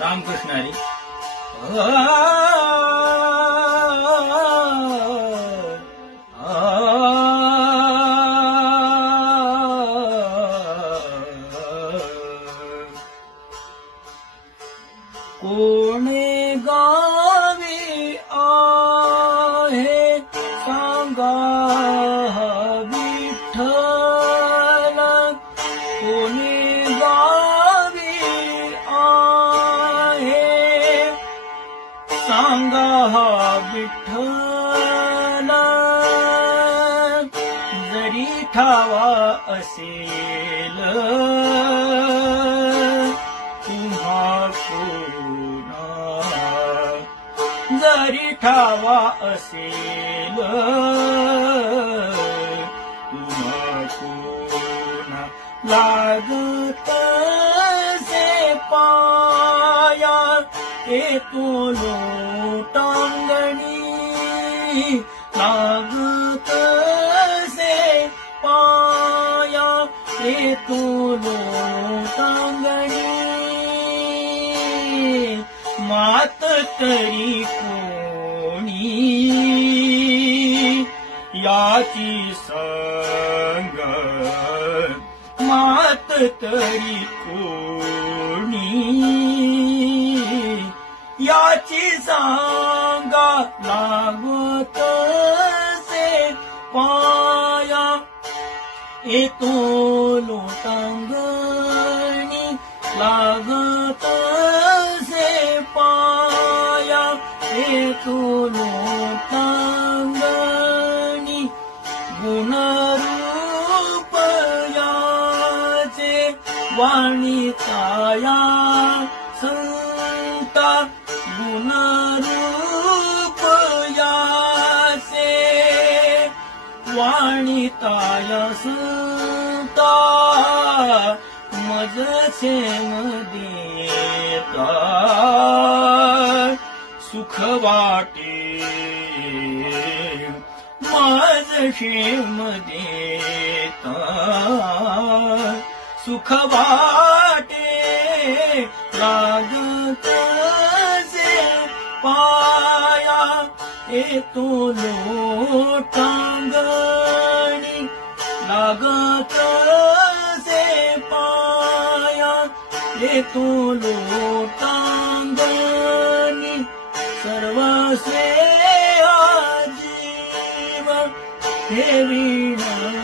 रामकृष्ण हरी कोणे गावी आहे सांगा सांगा हा विठ्ठल. जरी ठावा असेल तुम्हा कोणा जरी ठावा असेल तुम्हा कोणा लागत से पा येतो लोटांगणी लागत से पाया. येतो लोटांगणी मात तरी कोणी? याची संग मात तरी कोणी? ची सांगा लागत से पाया. येतो लोटांगणी लागत से पाया. येतो लोटांगणी गुणरूपयाचे वाणी काया संता. गुणरूपयासे वाणितायस वाणिताया संता मज क्षेम देता सुख वाटे माझ क्षेम देता सुख वाटे लागत येतो लोटांगणी लागत से पाया येतो लोटांगणी सर्वस्वे आजीव हे विना